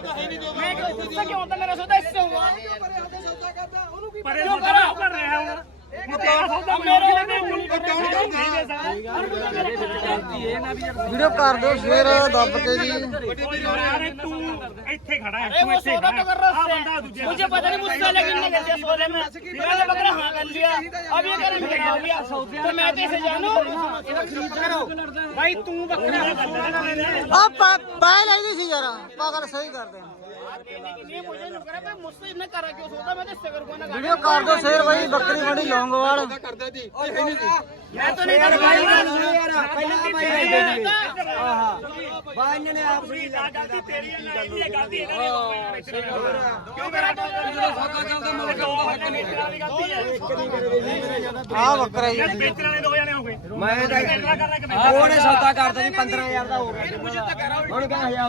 ਮੇਰੇ ਕੋਲ ਸੱਚੇ ਹੁੰਦਾ ਮੇਰਾ ਸੌਦਾ ਇਸ ਤੋਂ ਆ ਪਰੇ ਸੌਦਾ ਕਰਦਾ ਉਹਨੂੰ ਕੀ ਪਰੇ ਸੌਦਾ ਕਰ ਰਿਹਾ ਹੁਣ ਮੈਂ ਤੇਰਾ ਸੌਦਾ ਮੇਰੇ ਵੀਡੀਓ ਕਰ ਦਿਓ ਸ਼ੇਅਰ ਦੱਬ ਕੇ ਜੀ ਤੂੰ ਇੱਥੇ ਖੜਾ ਹੈ ਤੂੰ ਇੱਥੇ ਖੜਾ ਆ ਬੰਦਾ ਦੂਜੇ ਮੁਝੇ ਪਤਾ ਨਹੀਂ ਮੁਸਕਾ ਲੱਗਣ ਲੱਗਿਆ ਸੋਰੇ ਮੈਂ ਹੱਸ ਤੇ ਮੈਂ ਤੇ ਸਜਾ ਨੂੰ ਭਾਈ ਤੂੰ ਬੱਕਰਾ ਆ ਪਾ ਪਾ ਲੈ ਦੀ ਸੀ ਯਾਰ ਪਾਗਲ ਸਹੀ ਕਰਦੇ ਦੇ ਵੀਡੀਓ ਕਾਰ ਦਾ ਸ਼ੇਅਰ ਭਾਈ ਬੱਕਰੀ ਮੰਡੀ ਲੌਂਗਵਾਲ ਮੈਂ ਤਾਂ ਨਹੀਂ ਕਰਦਾ ਯਾਰ ਪਹਿਲਾਂ ਭਾਈ ਆਹ ਬਾਈ ਨੇ ਆਪਰੀ ਲਾਡਾਤੀ ਤੇਰੀ ਲਾਈਨ ਇਹ ਇਹਨਾਂ ਨੇ ਕਿਉਂ ਕਰਾ ਤੋ ਜਦੋਂ ਸੋਕਾ ਚੱਲਦਾ ਮਲਕਾ ਹੱਕ ਨਹੀਂ ਆਹ ਬੱਕਰਾ ਜੀ ਬੇਚਰਾ ਨੇ ਦੋ ਜਣੇ ਹੋ ਮੈਂ ਤਾਂ ਕਰ ਰਿਹਾ ਕਿ ਮੈਂ ਉਹਨੇ ਸੋਤਾ ਕਰਦਾ ਜੀ 15000 ਦਾ ਹੋ ਗਿਆ ਹੁਣ 10000